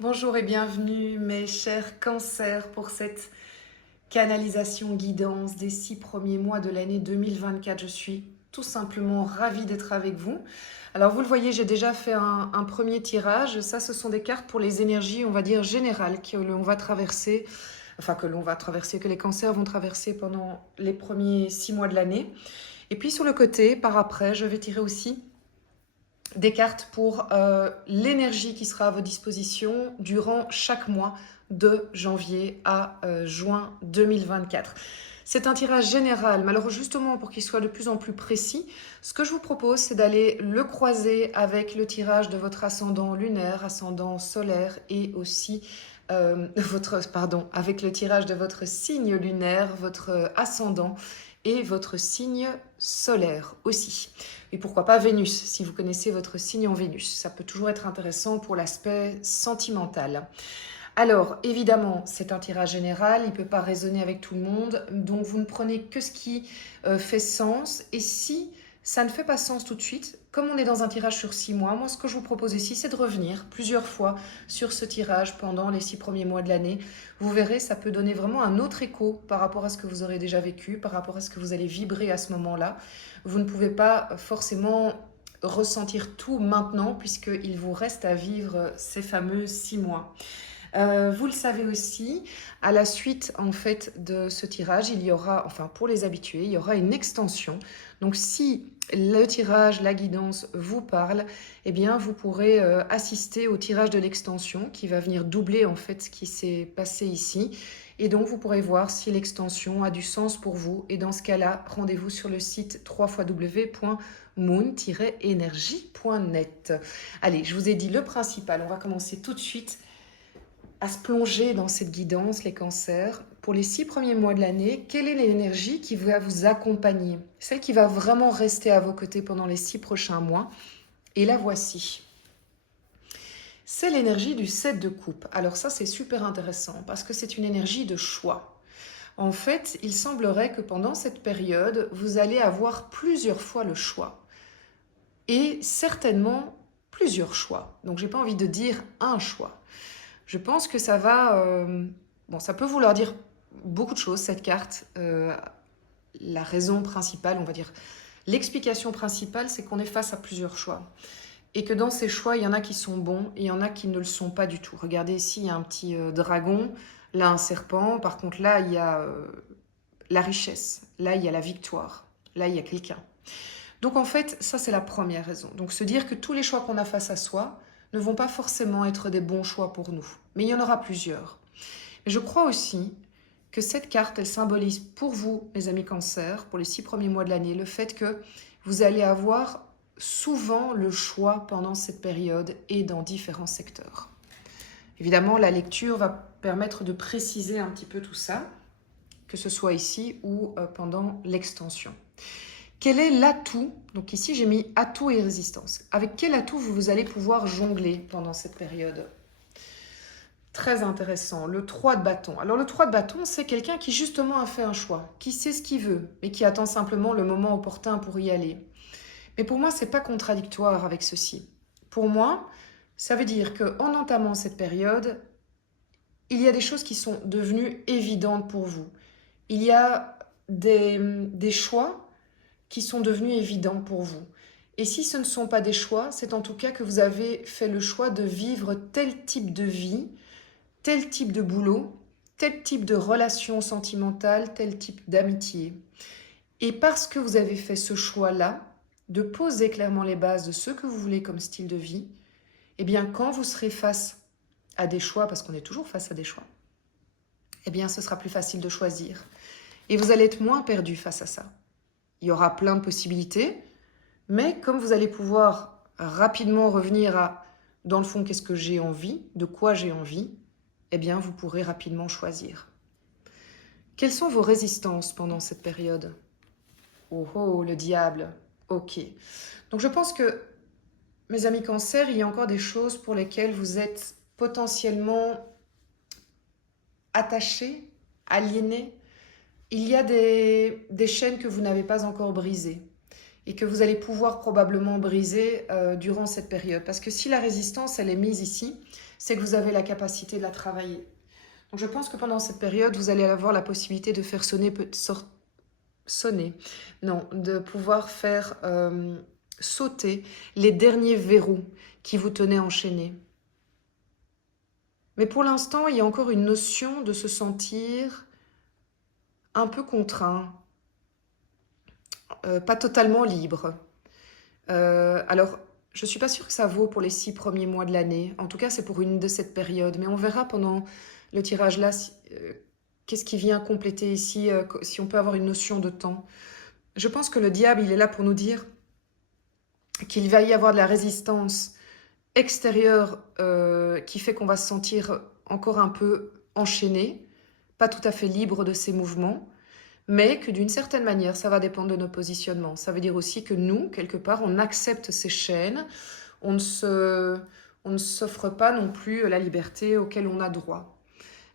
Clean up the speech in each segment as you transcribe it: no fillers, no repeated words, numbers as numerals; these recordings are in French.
Bonjour et bienvenue mes chers cancers pour cette canalisation guidance des 6 premiers mois de l'année 2024. Je suis tout simplement ravie d'être avec vous. Alors vous le voyez, j'ai déjà fait un premier tirage. Ça, ce sont des cartes pour les énergies, on va dire, générales que l'on va traverser, que les cancers vont traverser pendant les premiers 6 mois de l'année. Et puis sur le côté, par après, je vais tirer aussi des cartes pour l'énergie qui sera à votre disposition durant chaque mois de janvier à juin 2024. C'est un tirage général, mais alors justement pour qu'il soit de plus en plus précis, ce que je vous propose c'est d'aller le croiser avec le tirage de votre ascendant lunaire, ascendant solaire et aussi avec le tirage de votre signe lunaire, votre ascendant et votre signe solaire aussi. Et pourquoi pas Vénus, si vous connaissez votre signe en Vénus. Ça peut toujours être intéressant pour l'aspect sentimental. Alors, évidemment, c'est un tirage général, il ne peut pas résonner avec tout le monde, donc vous ne prenez que ce qui fait sens. Et si ça ne fait pas sens tout de suite, comme on est dans un tirage sur 6 mois, moi ce que je vous propose ici, c'est de revenir plusieurs fois sur ce tirage pendant les 6 premiers mois de l'année. Vous verrez, ça peut donner vraiment un autre écho par rapport à ce que vous aurez déjà vécu, par rapport à ce que vous allez vibrer à ce moment-là. Vous ne pouvez pas forcément ressentir tout maintenant, puisqu'il vous reste à vivre ces fameux 6 mois. Vous le savez aussi, à la suite en fait de ce tirage, il y aura, enfin pour les habitués, il y aura une extension. Donc si le tirage, la guidance vous parle, eh bien vous pourrez assister au tirage de l'extension qui va venir doubler en fait ce qui s'est passé ici. Et donc vous pourrez voir si l'extension a du sens pour vous. Et dans ce cas-là, rendez-vous sur le site www.moon-energie.net. Allez, je vous ai dit le principal, on va commencer tout de suite à se plonger dans cette guidance, les cancers. Pour les 6 premiers mois de l'année, quelle est l'énergie qui va vous accompagner? Celle qui va vraiment rester à vos côtés pendant les 6 prochains mois. Et la voici. C'est l'énergie du 7 de coupe. Alors ça, c'est super intéressant parce que c'est une énergie de choix. En fait, il semblerait que pendant cette période, vous allez avoir plusieurs fois le choix. Et certainement plusieurs choix. Donc, j'ai pas envie de dire un choix. Je pense que ça va... ça peut vouloir dire beaucoup de choses, cette carte. La raison principale, on va dire, l'explication principale, c'est qu'on est face à plusieurs choix. Et que dans ces choix, il y en a qui sont bons et il y en a qui ne le sont pas du tout. Regardez ici, il y a un petit dragon, là un serpent. Par contre, là, il y a la richesse. Là, il y a la victoire. Là, il y a quelqu'un. Donc en fait, ça c'est la première raison. Donc se dire que tous les choix qu'on a face à soi ne vont pas forcément être des bons choix pour nous. Mais il y en aura plusieurs. Et je crois aussi que cette carte, elle symbolise pour vous, les amis cancers, pour les 6 premiers mois de l'année, le fait que vous allez avoir souvent le choix pendant cette période et dans différents secteurs. Évidemment, la lecture va permettre de préciser un petit peu tout ça, que ce soit ici ou pendant l'extension. Quel est l'atout? Donc ici, j'ai mis atout et résistance. Avec quel atout vous allez pouvoir jongler pendant cette période? Très intéressant, le 3 de bâton. Alors le 3 de bâton, c'est quelqu'un qui justement a fait un choix, qui sait ce qu'il veut, mais qui attend simplement le moment opportun pour y aller. Mais pour moi, c'est pas contradictoire avec ceci. Pour moi, ça veut dire qu'en entamant cette période, il y a des choses qui sont devenues évidentes pour vous. Il y a des choix qui sont devenus évidents pour vous. Et si ce ne sont pas des choix, c'est en tout cas que vous avez fait le choix de vivre tel type de vie, tel type de boulot, tel type de relation sentimentale, tel type d'amitié. Et parce que vous avez fait ce choix-là, de poser clairement les bases de ce que vous voulez comme style de vie, eh bien quand vous serez face à des choix, parce qu'on est toujours face à des choix, eh bien ce sera plus facile de choisir. Et vous allez être moins perdu face à ça. Il y aura plein de possibilités, mais comme vous allez pouvoir rapidement revenir à, dans le fond, qu'est-ce que j'ai envie, de quoi j'ai envie, eh bien, vous pourrez rapidement choisir. Quelles sont vos résistances pendant cette période? Oh oh, le diable. Ok. Donc je pense que, mes amis cancers, il y a encore des choses pour lesquelles vous êtes potentiellement attachés, aliénés. Il y a des chaînes que vous n'avez pas encore brisées et que vous allez pouvoir probablement briser durant cette période. Parce que si la résistance, elle est mise ici, c'est que vous avez la capacité de la travailler. Donc je pense que pendant cette période, vous allez avoir la possibilité de faire de pouvoir faire sauter les derniers verrous qui vous tenaient enchaînés. Mais pour l'instant, il y a encore une notion de se sentir un peu contraint, pas totalement libre. Alors, je ne suis pas sûre que ça vaut pour les 6 premiers mois de l'année. En tout cas, c'est pour une de cette période. Mais on verra pendant le tirage là, qu'est-ce qui vient compléter ici, si on peut avoir une notion de temps. Je pense que le diable, il est là pour nous dire qu'il va y avoir de la résistance extérieure qui fait qu'on va se sentir encore un peu enchaîné, pas tout à fait libre de ses mouvements, mais que d'une certaine manière, ça va dépendre de nos positionnements. Ça veut dire aussi que nous, quelque part, on accepte ces chaînes, on ne s'offre pas non plus la liberté auquel on a droit.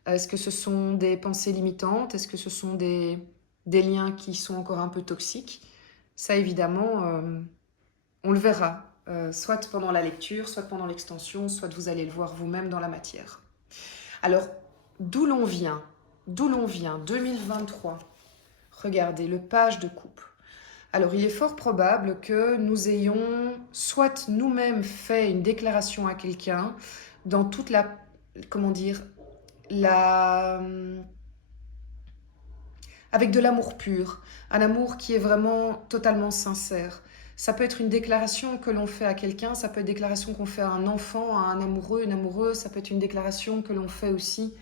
Est-ce que ce sont des pensées limitantes? Est-ce que ce sont des liens qui sont encore un peu toxiques? Ça, évidemment, on le verra, soit pendant la lecture, soit pendant l'extension, soit vous allez le voir vous-même dans la matière. Alors, d'où l'on vient? 2023. Regardez, le page de coupe. Alors, il est fort probable que nous ayons soit nous-mêmes fait une déclaration à quelqu'un dans toute la, comment dire, avec de l'amour pur, un amour qui est vraiment totalement sincère. Ça peut être une déclaration que l'on fait à quelqu'un, ça peut être une déclaration qu'on fait à un enfant, à un amoureux, une amoureuse, ça peut être une déclaration que l'on fait aussi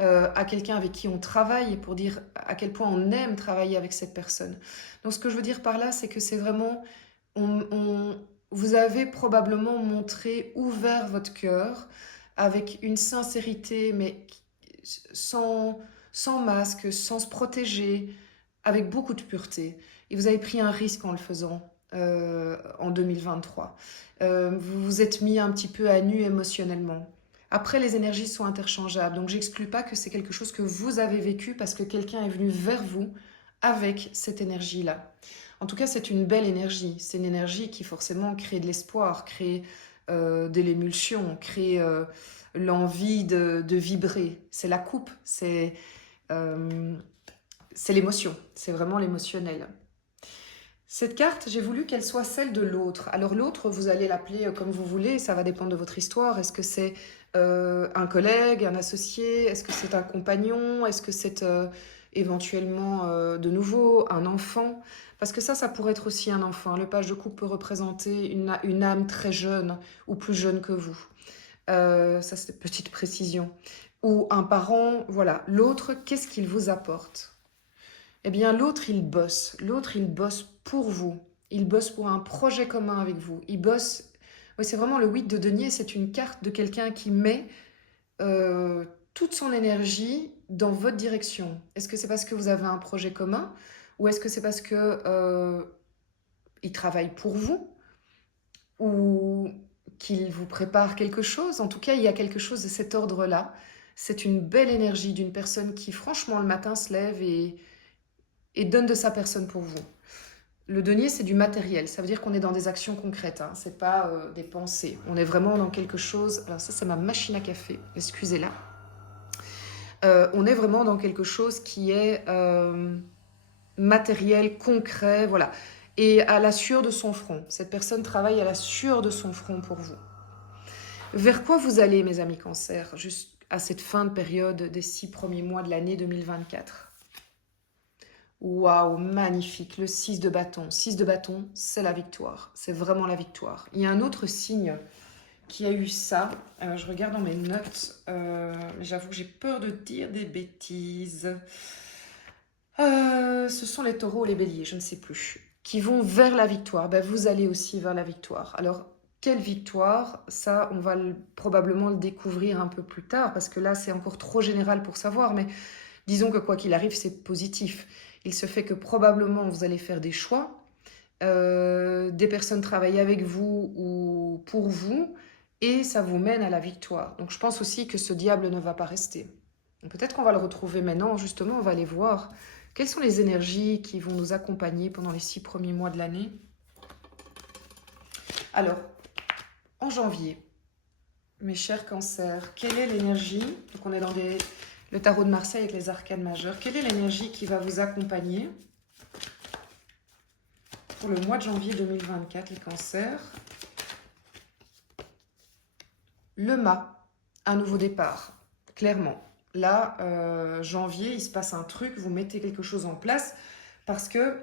à quelqu'un avec qui on travaille pour dire à quel point on aime travailler avec cette personne. Donc ce que je veux dire par là, c'est que c'est vraiment, vous avez probablement ouvert votre cœur avec une sincérité, mais sans masque, sans se protéger, avec beaucoup de pureté. Et vous avez pris un risque en le faisant en 2023. Vous vous êtes mis un petit peu à nu émotionnellement. Après, les énergies sont interchangeables, donc j'exclus pas que c'est quelque chose que vous avez vécu parce que quelqu'un est venu vers vous avec cette énergie-là. En tout cas, c'est une belle énergie. C'est une énergie qui forcément crée de l'espoir, crée de l'émulsion, crée l'envie de vibrer. C'est la coupe, c'est l'émotion, c'est vraiment l'émotionnel. Cette carte, j'ai voulu qu'elle soit celle de l'autre. Alors l'autre, vous allez l'appeler comme vous voulez, ça va dépendre de votre histoire. Est-ce que c'est un collègue, un associé? Est-ce que c'est un compagnon? Est-ce que c'est éventuellement de nouveau un enfant? Parce que ça pourrait être aussi un enfant. Le page de coupe peut représenter une âme très jeune ou plus jeune que vous. Ça, c'est une petite précision. Ou un parent, voilà. L'autre, qu'est-ce qu'il vous apporte? Eh bien, l'autre, il bosse. L'autre, il bosse pour vous. Il bosse pour un projet commun avec vous. Il bosse... Oui, c'est vraiment le 8 de denier. C'est une carte de quelqu'un qui met toute son énergie dans votre direction. Est-ce que c'est parce que vous avez un projet commun? Ou est-ce que c'est parce que il travaille pour vous? Ou qu'il vous prépare quelque chose? En tout cas, il y a quelque chose de cet ordre-là. C'est une belle énergie d'une personne qui, franchement, le matin se lève et donne de sa personne pour vous. Le denier, c'est du matériel. Ça veut dire qu'on est dans des actions concrètes. Hein. C'est pas des pensées. On est vraiment dans quelque chose... Alors ça, c'est ma machine à café. Excusez-la. On est vraiment dans quelque chose qui est matériel, concret, voilà. Et à la sueur de son front. Cette personne travaille à la sueur de son front pour vous. Vers quoi vous allez, mes amis Cancer, jusqu'à cette fin de période des 6 premiers mois de l'année 2024? Waouh, magnifique, le 6 de bâton. 6 de bâton, c'est la victoire. C'est vraiment la victoire. Il y a un autre signe qui a eu ça. Je regarde dans mes notes. J'avoue que j'ai peur de dire des bêtises. Ce sont les taureaux ou les béliers, je ne sais plus, qui vont vers la victoire. Ben, vous allez aussi vers la victoire. Alors, quelle victoire? Ça, on va probablement le découvrir un peu plus tard, parce que là, c'est encore trop général pour savoir, mais disons que quoi qu'il arrive, c'est positif. Il se fait que probablement, vous allez faire des choix, des personnes travaillent avec vous ou pour vous, et ça vous mène à la victoire. Donc, je pense aussi que ce diable ne va pas rester. Peut-être qu'on va le retrouver maintenant, justement, on va aller voir quelles sont les énergies qui vont nous accompagner pendant les 6 premiers mois de l'année. Alors, en janvier, Mes chers cancers, quelle est l'énergie? Donc on est dans le tarot de Marseille avec les arcanes majeures. Quelle est l'énergie qui va vous accompagner pour le mois de janvier 2024, les cancers? Le mât, un nouveau départ, clairement. Là, janvier, il se passe un truc, vous mettez quelque chose en place parce que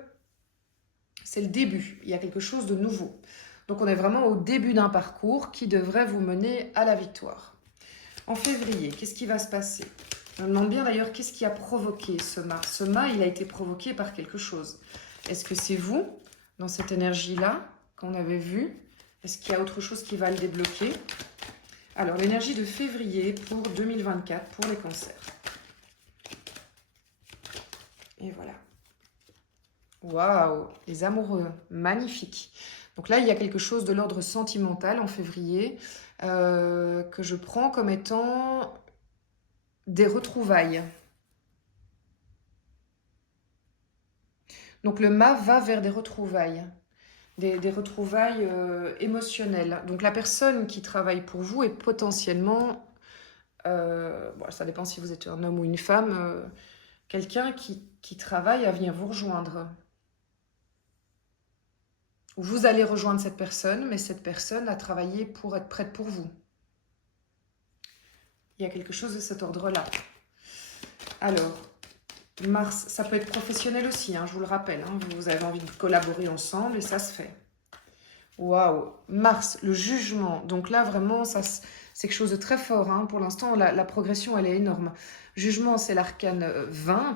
c'est le début, il y a quelque chose de nouveau. Donc on est vraiment au début d'un parcours qui devrait vous mener à la victoire. En février, qu'est-ce qui va se passer? Je me demande bien d'ailleurs qu'est-ce qui a provoqué ce mât. Ce mât, il a été provoqué par quelque chose. Est-ce que c'est vous, dans cette énergie-là, qu'on avait vu? Est-ce qu'il y a autre chose qui va le débloquer? Alors, l'énergie de février pour 2024, pour les cancers. Et voilà. Waouh, les amoureux, magnifique. Donc là, il y a quelque chose de l'ordre sentimental en février que je prends comme étant des retrouvailles. Donc le mât va vers des retrouvailles. Des retrouvailles émotionnelles. Donc la personne qui travaille pour vous est potentiellement, bon, ça dépend si vous êtes un homme ou une femme, quelqu'un qui travaille à venir vous rejoindre. Vous allez rejoindre cette personne, mais cette personne a travaillé pour être prête pour vous. Il y a quelque chose de cet ordre-là. Alors, Mars, ça peut être professionnel aussi, hein, je vous le rappelle. Hein, vous avez envie de collaborer ensemble et ça se fait. Waouh, Mars, le jugement. Donc là, vraiment, c'est quelque chose de très fort. Hein. Pour l'instant, la progression, elle est énorme. Jugement, c'est l'arcane 20.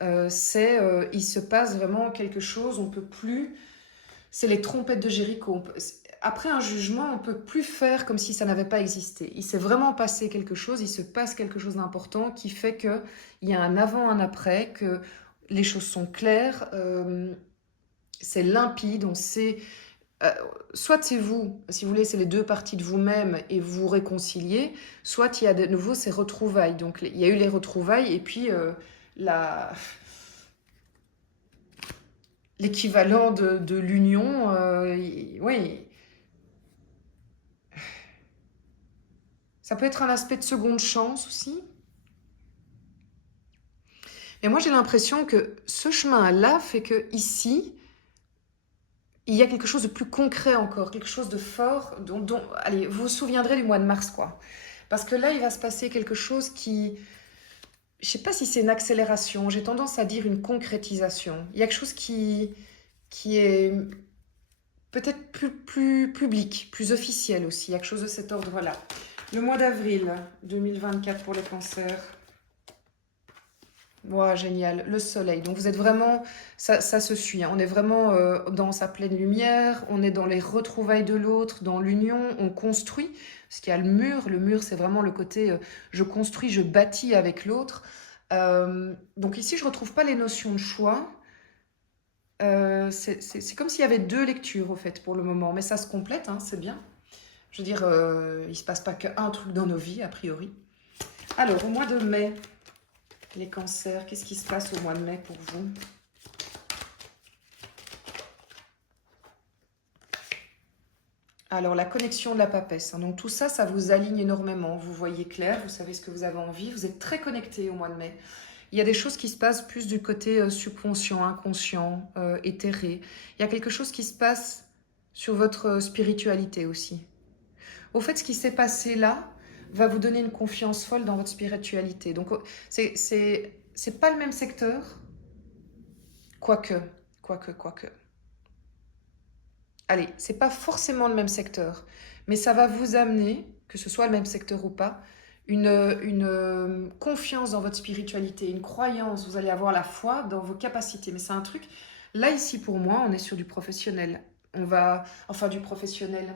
Il se passe vraiment quelque chose, on peut plus... C'est les trompettes de Jéricho. Après un jugement, on ne peut plus faire comme si ça n'avait pas existé. Il s'est vraiment passé quelque chose, il se passe quelque chose d'important qui fait qu'il y a un avant, un après, que les choses sont claires, c'est limpide, on sait... soit c'est vous, si vous voulez, c'est les deux parties de vous-même et vous vous réconciliez, soit il y a de nouveau ces retrouvailles. Donc il y a eu les retrouvailles et puis l'équivalent de l'union, oui. Ça peut être un aspect de seconde chance aussi. Mais moi, j'ai l'impression que ce chemin-là fait que ici, il y a quelque chose de plus concret encore, quelque chose de fort, allez, vous vous souviendrez du mois de mars, quoi. Parce que là, il va se passer quelque chose qui... Je ne sais pas si c'est une accélération, j'ai tendance à dire une concrétisation. Il y a quelque chose qui est peut-être plus public, plus officiel aussi. Il y a quelque chose de cet ordre-là. Le mois d'avril 2024 pour les cancers. Wow, génial, le soleil. Donc vous êtes vraiment, ça se suit, hein. On est vraiment dans sa pleine lumière, on est dans les retrouvailles de l'autre, dans l'union, on construit. Parce qu'il y a le mur. Le mur, c'est vraiment le côté je construis, je bâtis avec l'autre. Donc ici, je ne retrouve pas les notions de choix. C'est comme s'il y avait deux lectures, au fait, pour le moment. Mais ça se complète, hein, c'est bien. Je veux dire, il ne se passe pas qu'un truc dans nos vies, a priori. Alors, au mois de mai, les cancers, qu'est-ce qui se passe au mois de mai pour vous? Alors, la connexion de la papesse. Hein, donc, tout ça, ça vous aligne énormément. Vous voyez clair, vous savez ce que vous avez envie. Vous êtes très connecté au mois de mai. Il y a des choses qui se passent plus du côté subconscient, inconscient, éthéré. Il y a quelque chose qui se passe sur votre spiritualité aussi. Au fait, ce qui s'est passé là va vous donner une confiance folle dans votre spiritualité. Donc, c'est pas le même secteur, quoique. Allez, c'est pas forcément le même secteur, mais ça va vous amener, que ce soit le même secteur ou pas, une confiance dans votre spiritualité, une croyance. Vous allez avoir la foi dans vos capacités. Mais c'est un truc, là ici pour moi, on est sur du professionnel. Enfin du professionnel.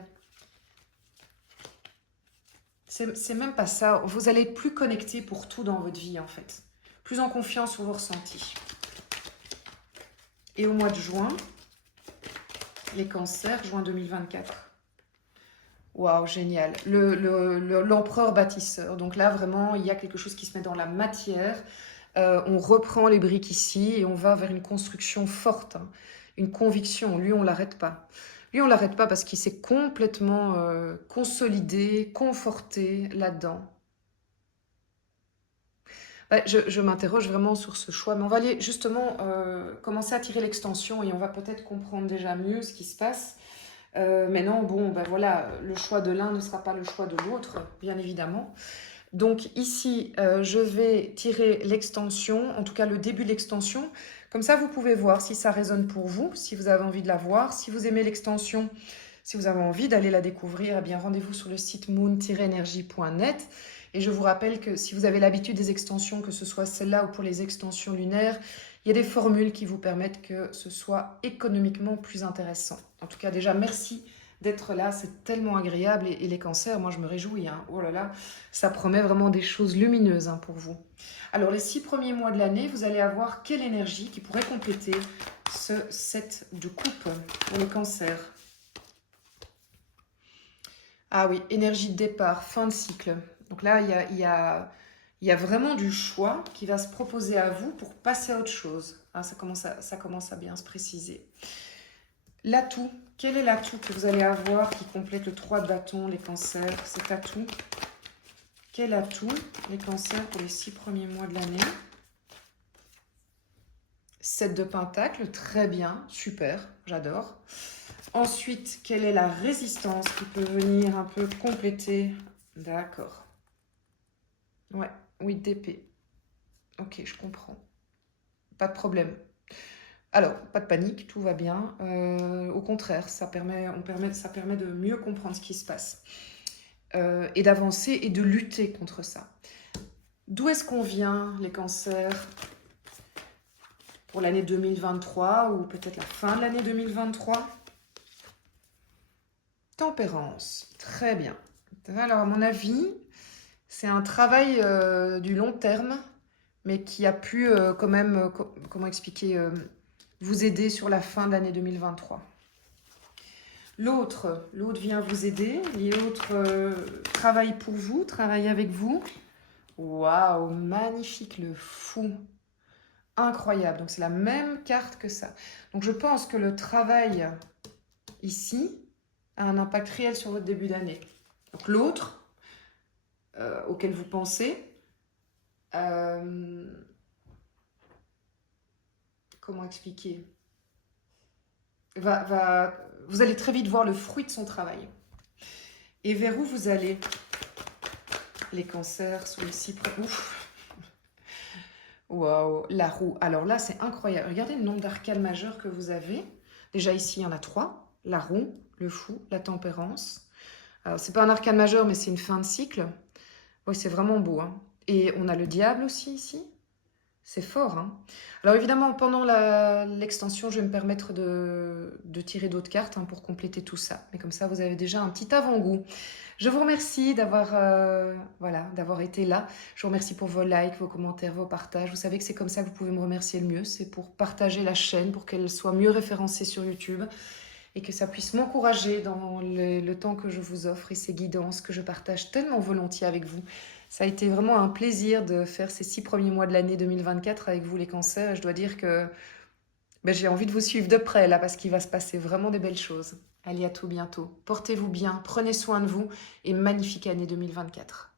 C'est même pas ça. Vous allez être plus connecté pour tout dans votre vie en fait. Plus en confiance sur vos ressentis. Et au mois de juin, les cancers, juin 2024. Waouh, génial. L'empereur bâtisseur. Donc là, vraiment, il y a quelque chose qui se met dans la matière. On reprend les briques ici et on va vers une construction forte. Hein. Une conviction. Lui, on ne l'arrête pas. Lui, on ne l'arrête pas parce qu'il s'est complètement consolidé, conforté là-dedans. Ouais, je m'interroge vraiment sur ce choix, mais on va aller justement commencer à tirer l'extension et on va peut-être comprendre déjà mieux ce qui se passe. Maintenant, bon, ben voilà, le choix de l'un ne sera pas le choix de l'autre, bien évidemment. Donc ici, je vais tirer l'extension, en tout cas le début de l'extension. Comme ça, vous pouvez voir si ça résonne pour vous, si vous avez envie de la voir. Si vous aimez l'extension, si vous avez envie d'aller la découvrir, eh bien rendez-vous sur le site moon-energie.net. Et je vous rappelle que si vous avez l'habitude des extensions, que ce soit celle-là ou pour les extensions lunaires, il y a des formules qui vous permettent que ce soit économiquement plus intéressant. En tout cas, déjà, merci d'être là, c'est tellement agréable. Et les cancers, moi je me réjouis, hein. Oh là là, ça promet vraiment des choses lumineuses, hein, pour vous. Alors les 6 premiers mois de l'année, vous allez avoir quelle énergie qui pourrait compléter ce set de coupe pour les cancers? Ah oui, énergie de départ, fin de cycle. Donc là, il y a vraiment du choix qui va se proposer à vous pour passer à autre chose. Ah, ça commence à bien se préciser. L'atout, quel est l'atout que vous allez avoir qui complète le 3 de bâton, les cancers? Cet atout, quel atout, les cancers, pour les 6 premiers mois de l'année? 7 de pentacle, très bien, super, j'adore. Ensuite, quelle est la résistance qui peut venir un peu compléter? D'accord. Ouais, 8 d'épée. Ok, je comprends. Pas de problème. Alors, pas de panique, tout va bien. Au contraire, ça permet de mieux comprendre ce qui se passe. Et d'avancer et de lutter contre ça. D'où est-ce qu'on vient, les cancers, pour l'année 2023 ou peut-être la fin de l'année 2023? Tempérance, très bien. Alors, à mon avis, c'est un travail du long terme, mais qui a pu quand même, comment expliquer, vous aider sur la fin de l'année 2023. L'autre vient vous aider, l'autre travaille pour vous, travaille avec vous. Waouh, magnifique, le fou. Incroyable, donc c'est la même carte que ça. Donc je pense que le travail ici a un impact réel sur votre début d'année. Donc l'autre, auquel vous pensez, comment expliquer, vous allez très vite voir le fruit de son travail. Et vers où vous allez, les cancers, sous les 6 ouf. Waouh, la roue. Alors là, c'est incroyable. Regardez le nombre d'arcanes majeures que vous avez. Déjà ici, il y en a 3. La roue, le fou, la tempérance. Alors, c'est pas un arcane majeur, mais c'est une fin de cycle. Oui, c'est vraiment beau, hein. Et on a le diable aussi ici. C'est fort, hein. Alors évidemment, pendant l'extension, je vais me permettre de tirer d'autres cartes, hein, pour compléter tout ça. Mais comme ça, vous avez déjà un petit avant-goût. Je vous remercie d'avoir été là. Je vous remercie pour vos likes, vos commentaires, vos partages. Vous savez que c'est comme ça que vous pouvez me remercier le mieux. C'est pour partager la chaîne, pour qu'elle soit mieux référencée sur YouTube et que ça puisse m'encourager dans le temps que je vous offre et ces guidances que je partage tellement volontiers avec vous. Ça a été vraiment un plaisir de faire ces 6 premiers mois de l'année 2024 avec vous, les cancers. Et je dois dire que j'ai envie de vous suivre de près là parce qu'il va se passer vraiment des belles choses. Allez, à tout bientôt. Portez-vous bien, prenez soin de vous et magnifique année 2024.